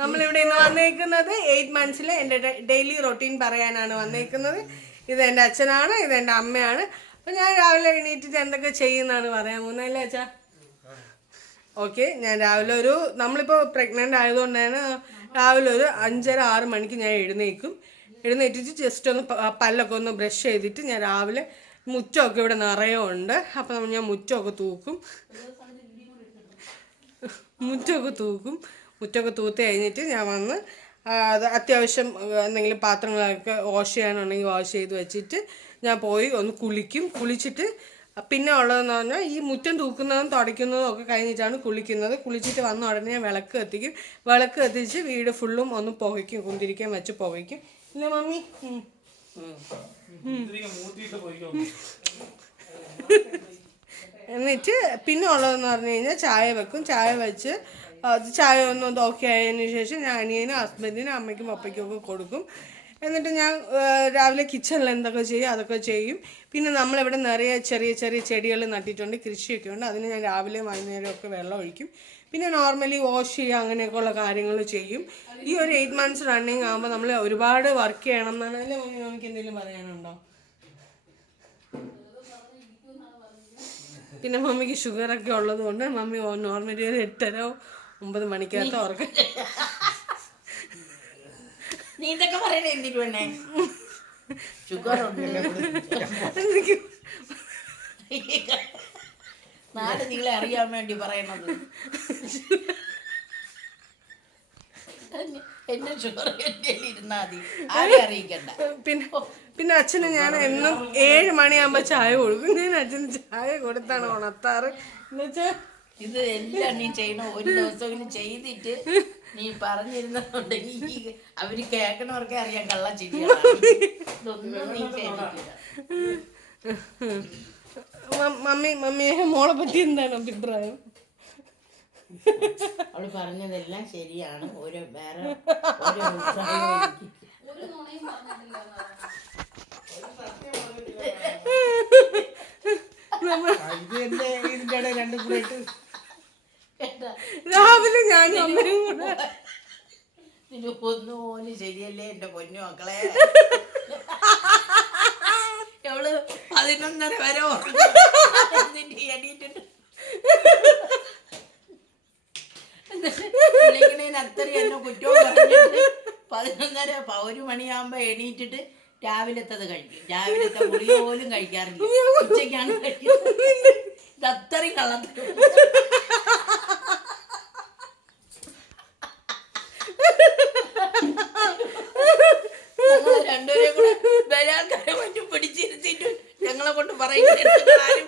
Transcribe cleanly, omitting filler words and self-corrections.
നമ്മളിവിടെ ഇന്ന് വന്നേക്കുന്നത് 8 monthsലെ എൻ്റെ ഡെയിലി റൊട്ടീൻ പറയാനാണ് വന്നേക്കുന്നത്. ഇത് എൻ്റെ അച്ഛനാണ്, ഇത് എൻ്റെ അമ്മയാണ്. അപ്പം ഞാൻ രാവിലെ എണീറ്റിട്ട് എന്തൊക്കെ ചെയ്യുന്നതാണ് പറയാൻ പോകുന്നതല്ലേ അച്ഛാ? ഓക്കെ, ഞാൻ രാവിലെ നമ്മളിപ്പോൾ പ്രഗ്നൻ്റ് ആയതുകൊണ്ടാണ് രാവിലെ 5:30-6 മണിക്ക് ഞാൻ എഴുന്നേറ്റിട്ട് ജസ്റ്റ് ഒന്ന് പല്ലൊക്കെ ഒന്ന് ബ്രഷ് ചെയ്തിട്ട് ഞാൻ രാവിലെ മുറ്റമൊക്കെ ഇവിടെ നിറയെ ഉണ്ട്. അപ്പം ഞാൻ മുറ്റമൊക്കെ തൂക്കും. മുറ്റമൊക്കെ തൂത്ത് കഴിഞ്ഞിട്ട് ഞാൻ വന്ന് അത് അത്യാവശ്യം എന്തെങ്കിലും പാത്രങ്ങളൊക്കെ വാഷ് ചെയ്യാനുണ്ടെങ്കിൽ വാഷ് ചെയ്ത് വെച്ചിട്ട് ഞാൻ പോയി ഒന്ന് കുളിച്ചിട്ട് പിന്നെ ഉള്ളതെന്ന് പറഞ്ഞാൽ ഈ മുറ്റം തൂക്കുന്നതും തുടയ്ക്കുന്നതും ഒക്കെ കഴിഞ്ഞിട്ടാണ് കുളിച്ചിട്ട് വന്ന ഉടനെ വിളക്ക് കത്തിച്ച് വീട് ഫുള്ളും ഒന്ന് പുകയ്ക്കും, കുന്തിരിക്കാൻ വെച്ച് പുകയ്ക്കും. ഇല്ല മമ്മി? എന്നിട്ട് പിന്നെ ഉള്ളതെന്ന് പറഞ്ഞു കഴിഞ്ഞാൽ ചായ വെക്കും. ചായ ഒന്ന് ഓക്കെ ആയതിനു ശേഷം ഞാൻ അനിയനും ഹസ്ബൻഡിനും അമ്മയ്ക്കും പപ്പയ്ക്കും ഒക്കെ കൊടുക്കും. എന്നിട്ട് ഞാൻ രാവിലെ കിച്ചണിൽ എന്തൊക്കെ ചെയ്യും അതൊക്കെ ചെയ്യും. പിന്നെ നമ്മളിവിടെ നിറയെ ചെറിയ ചെറിയ ചെടികൾ നട്ടിട്ടുണ്ട്, കൃഷിയൊക്കെ ഉണ്ട്. അതിന് ഞാൻ രാവിലെ വൈകുന്നേരമൊക്കെ വെള്ളം ഒഴിക്കും. പിന്നെ നോർമലി വാഷ് ചെയ്യുക, അങ്ങനെയൊക്കെയുള്ള കാര്യങ്ങൾ ചെയ്യും. ഈ 8 months റണ്ണിങ് ആകുമ്പോൾ നമ്മൾ ഒരുപാട് വർക്ക് ചെയ്യണം എന്നാണ്. അല്ലേ മമ്മി, നമുക്ക് എന്തെങ്കിലും പറയാനുണ്ടോ? പിന്നെ മമ്മിക്ക് ഷുഗറൊക്കെ ഉള്ളത് കൊണ്ട് മമ്മി നോർമലി 8:30-9 മണിക്കകത്ത് ഉറക്കം. നീ ഇതൊക്കെ പറയണേ എന്തിനു വേണേ? ഷുഗർ നാളെ നിങ്ങളെ അറിയാൻ വേണ്ടി പറയണത്. എന്നെ ഷുഗർ ഇരുന്നാ മതി, ആരെ അറിയിക്കണ്ട. പിന്നെ അച്ഛന് ഞാൻ എന്നും 7 മണിയാകുമ്പോ ചായ കൊടുക്കും. ഞാൻ അച്ഛന് ചായ കൊടുത്താണ് ഉണർത്താറ്. എന്നുവെച്ചാ ഇത് എല്ലാം നീ ചെയ്യണം. ഒരു ദിവസമെങ്കിലും ചെയ്തിട്ട് നീ പറഞ്ഞിരുന്നുണ്ടെങ്കിൽ അവര് കേൾക്കണവർക്കെ അറിയാം കള്ള ചിരിയാണ്. ഇതൊന്നും നീ ചെയ്തിട്ടില്ല. മമ്മിയെ മോളെ പറ്റി എന്താണ് അഭിപ്രായം? അവള് പറഞ്ഞതെല്ലാം ശരിയാണ്. വേറെ രാവിലെ ഞാനും അമ്മയും കൂടെ ഒന്നുപോലെ ശരിയല്ലേ എന്റെ പൊന്നു മക്കളെ. എവള് 11:30 വരെ എണീറ്റിട്ട് അത്രയും എന്നെ കുറ്റവും പറഞ്ഞിട്ട് 11:30 1 മണിയാകുമ്പോ എണീറ്റിട്ട് രാവിലത്തത് കഴിക്കും. രാവിലത്തെ മുറി പോലും കഴിക്കാറില്ല, ഉച്ചയ്ക്കാണ് കഴിക്കുന്നത്. ഇത് അത്രയും കള്ളത്തരം. ഞങ്ങളെ രണ്ടുപേരെയും കൂടെ ബലാത്കാരം മറ്റും പിടിച്ചിരുത്തിയിട്ട് ഞങ്ങളെ കൊണ്ട് പറയുന്നത് ആരും